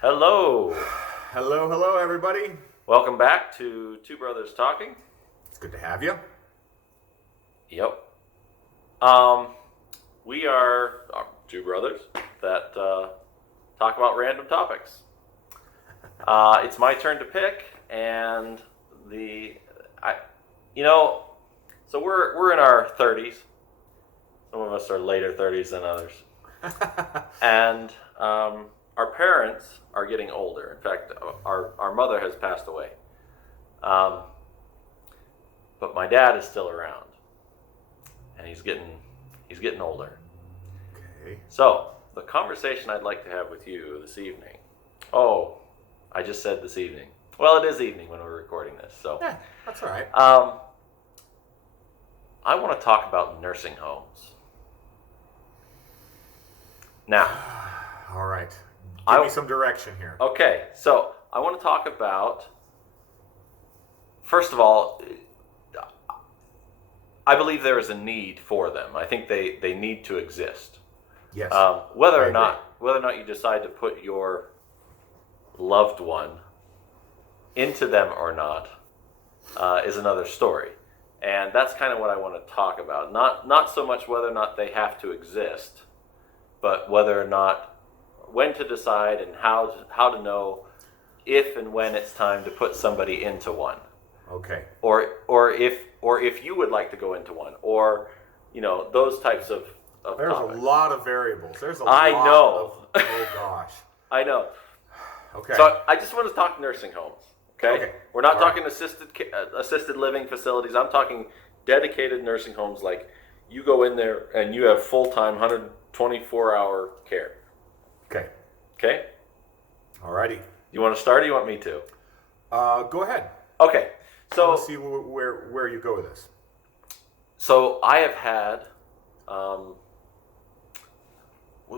Hello. Hello, everybody. Welcome back to Two Brothers Talking. It's good to have you. Yep. We are two brothers that talk about random topics. It's my turn to pick, and so we're in our 30s. Some of us are later 30s than others, and our parents are getting older. In fact, our mother has passed away, but my dad is still around, and he's getting older. Okay. So the conversation I'd like to have with you this evening. Oh, I just said this evening. Well, it is evening when we're recording this, so Yeah, that's all right. I want to talk about nursing homes. Now, All right. I- Give me some direction here. okay, so I want to talk about, first of all, I believe there is a need for them. I think they need to exist. Yes. Whether I or agree. not you decide to put your loved one into them or not is another story, and that's kind of what I want to talk about. Not so much whether or not they have to exist, but whether or not when to decide and how to know if and when it's time to put somebody into one, Okay. or if you would like to go into one, or those types of There's topics. a lot of variables. There's a I lot know. of, oh gosh. I know. Okay. So I just want to talk nursing homes. Okay. Okay. We're not All talking assisted living facilities. I'm talking dedicated nursing homes. Like you go in there and you have full time 124-hour care. Okay. Okay. Alrighty. You want to start, or you want me to? Go ahead. Okay. So let's So see where you go with this. so I have had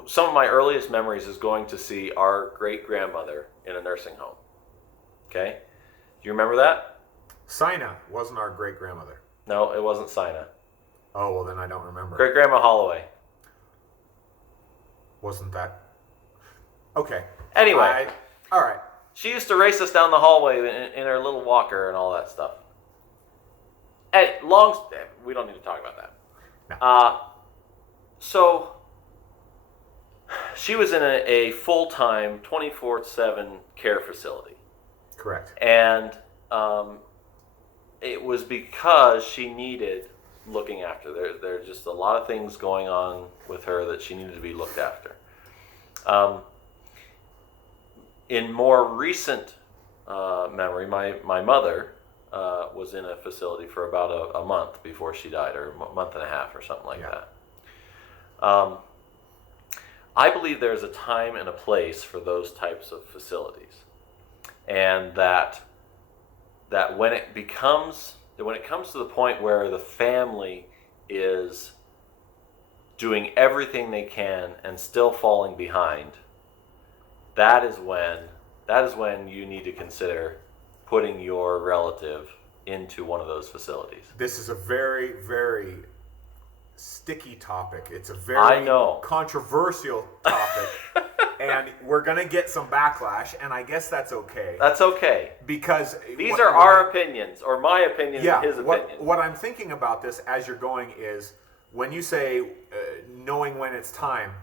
some of my earliest memories is going to see our great grandmother in a nursing home. Okay. Do you remember that? Sina wasn't our great grandmother. No, it wasn't Sina. Oh well, then I don't remember. Great Grandma Holloway. Wasn't that? Okay. Anyway, All right. she used to race us down the hallway in her little walker and all that stuff. And we don't need to talk about that. No. So she was in a full-time 24/7 care facility. Correct. And it was because she needed looking after. There's just a lot of things going on with her that she needed to be looked after. In more recent memory, my mother was in a facility for about a month before she died, or a month and a half or something like Yeah. that. I believe there's a time and a place for those types of facilities, and that when it comes to the point where the family is doing everything they can and still falling behind, that is when you need to consider putting your relative into one of those facilities. This is a very, very sticky topic. It's a I very know. controversial topic. And we're going to get some backlash, and I guess that's okay. That's okay. Because These are our opinions, or my opinion yeah, and his opinion. what I'm thinking about this as you're going is when you say knowing when it's time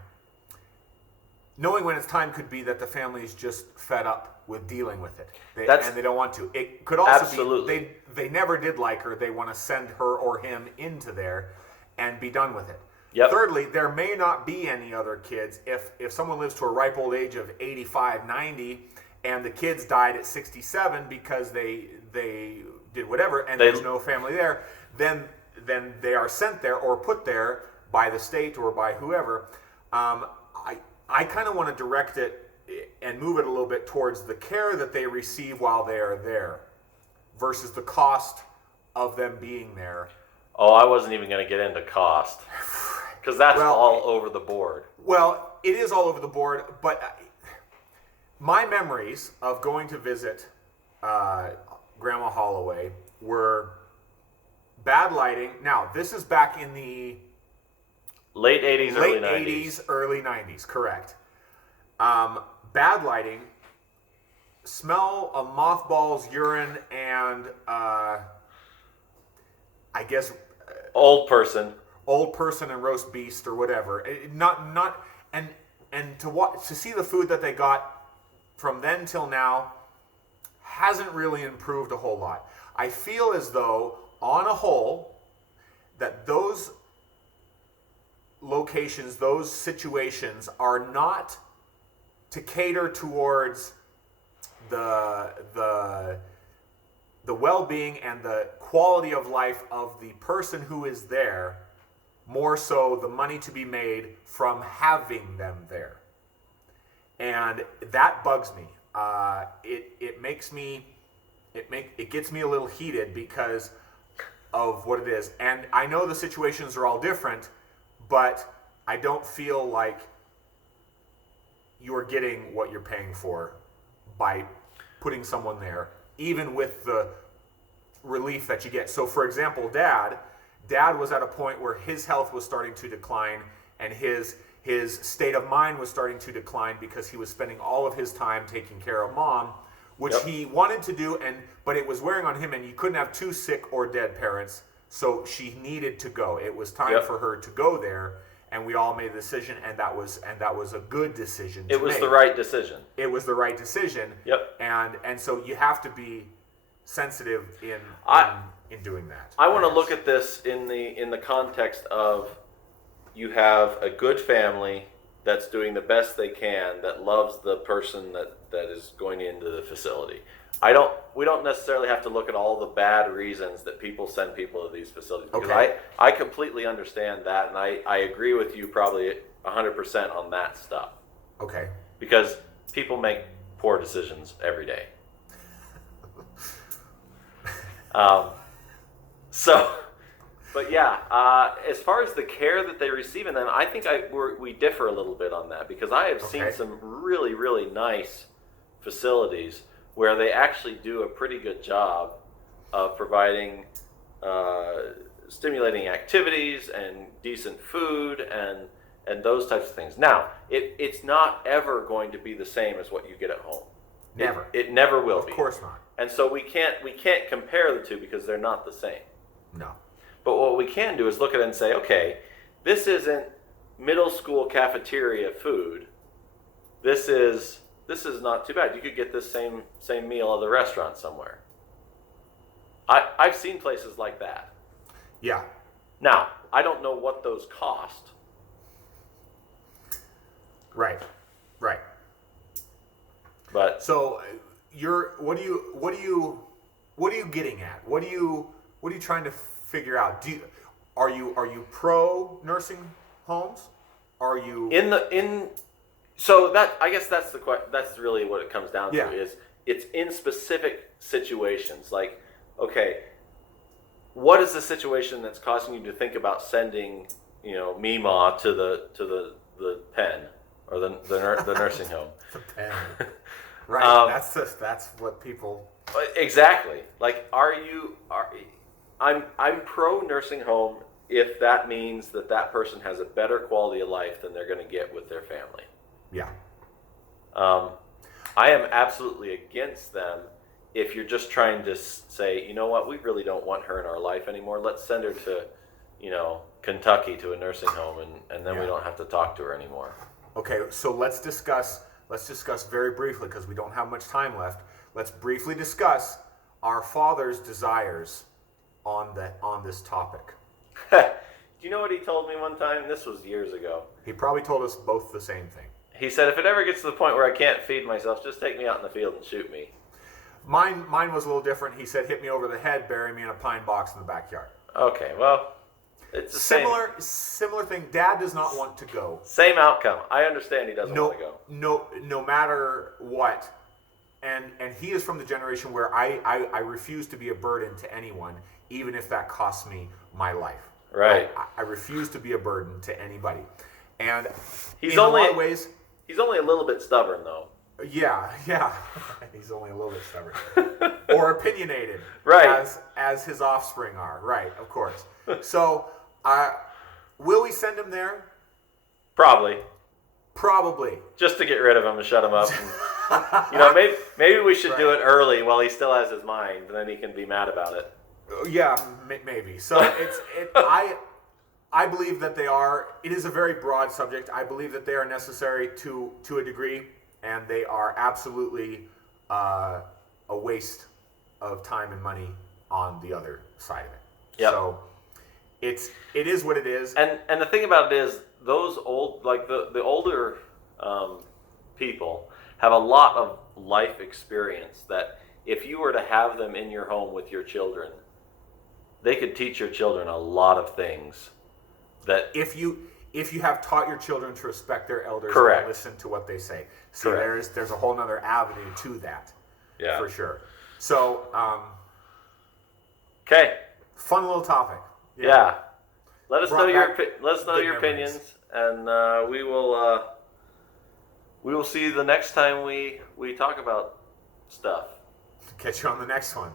could be that the family is just fed up with dealing with it. And they don't want to. It could also Absolutely. be they never did like her. They want to send her or him into there and be done with it. Yep. Thirdly, there may not be any other kids. If someone lives to a ripe old age of 85, 90, and the kids died at 67 because they did whatever, and there's no family there, then they are sent there or put there by the state or by whoever. I kind of want to direct it and move it a little bit towards the care that they receive while they are there versus the cost of them being there. Oh, I wasn't even going to get into cost, because that's all over the board. Well, it is all over the board, but my memories of going to visit Grandma Holloway were bad lighting. Now, this is back in the Late 80s, late early 90s. 80s, early 90s, correct. Bad lighting, smell a mothball's urine and I guess Old person. and roast beast or whatever. And to see the food that they got from then till now hasn't really improved a whole lot. I feel as though, on a whole, that those locations, those situations are not to cater towards the well-being and the quality of life of the person who is there, more so the money to be made from having them there. And that bugs me. It gets me a little heated because of what it is. And I know the situations are all different, but I don't feel like you're getting what you're paying for by putting someone there, even with the relief that you get. So, for example, Dad was at a point where his health was starting to decline, and his state of mind was starting to decline because he was spending all of his time taking care of Mom, which he wanted to do, but it was wearing on him, and you couldn't have two sick or dead parents, so she needed to go. It was time for her to go there, and we all made a decision, and that was a good decision to make. It was the right decision. It was the right decision. Yep. And so you have to be sensitive in doing that. I want to look at this in the context of, you have a good family that's doing the best they can, that loves the person that is going into the facility. We don't necessarily have to look at all the bad reasons that people send people to these facilities, because I completely understand that, and I agree with you probably 100% on that stuff. Okay. Because people make poor decisions every day. But yeah, as far as the care that they receive in them, I think we differ a little bit on that, because I have seen some really, really nice facilities where they actually do a pretty good job of providing stimulating activities and decent food and those types of things. Now, it's not ever going to be the same as what you get at home. Never. It never will be. Of course not. And so we can't compare the two because they're not the same. No. But what we can do is look at it and say, okay, this isn't middle school cafeteria food. This is not too bad. You could get this same meal at the restaurant somewhere. I've seen places like that. Yeah. Now, I don't know what those cost. Right. But so what are you getting at? What are you trying to figure out? Are you pro nursing homes? Are you so that, I guess that's that's really what it comes down to, is it's in specific situations. Like, okay, what is the situation that's causing you to think about sending, Mima to the pen or the nursing home? The pen. Right. That's what people. Exactly. Like, I'm pro nursing home if that means that person has a better quality of life than they're going to get with their family. Yeah. I am absolutely against them if you're just trying to say, you know what, we really don't want her in our life anymore. Let's send her to, Kentucky to a nursing home, and then we don't have to talk to her anymore. Okay, so let's discuss very briefly, because we don't have much time left. Let's briefly discuss our father's desires on this topic. Do you know what he told me one time? This was years ago. He probably told us both the same thing. He said, if it ever gets to the point where I can't feed myself, just take me out in the field and shoot me. Mine was a little different. He said, hit me over the head, bury me in a pine box in the backyard. Okay, well, it's the similar thing. Dad does not want to go. Same outcome. I understand he doesn't want to go. No matter what. And he is from the generation where I refuse to be a burden to anyone, even if that costs me my life. Right. I refuse to be a burden to anybody. And in a lot of ways... He's only a little bit stubborn, though. Yeah. He's only a little bit stubborn. Or opinionated. Right. As his offspring are. Right, of course. So, will we send him there? Probably. Probably. Just to get rid of him and shut him up. maybe we should do it early while he still has his mind, and then he can be mad about it. Yeah, maybe. So I believe that they are. It is a very broad subject. I believe that they are necessary to a degree, and they are absolutely a waste of time and money on the other side of it. Yep. So it is what it is. And the thing about it is, those old, like the older people have a lot of life experience that if you were to have them in your home with your children, they could teach your children a lot of things that if you have taught your children to respect their elders Correct. and listen to what they say. See, Correct. there's a whole nother avenue to that. Yeah. For sure. So, okay. Fun little topic. Yeah. Let us know your memories. opinions, and we will see you the next time we talk about stuff. Catch you on the next one.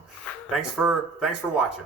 Thanks for watching.